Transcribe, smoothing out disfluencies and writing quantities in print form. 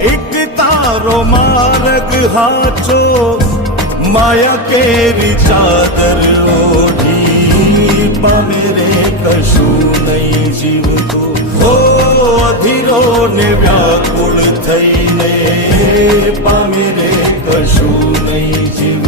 એક તારો માર્ગ હાચો, માયા કેરી ચાદર ઓઢી, પામે રે કશું નહીં જીવતો, હો અધીરો ને વ્યાકુળ થઈને, પામે રે કશું નહીં જીવ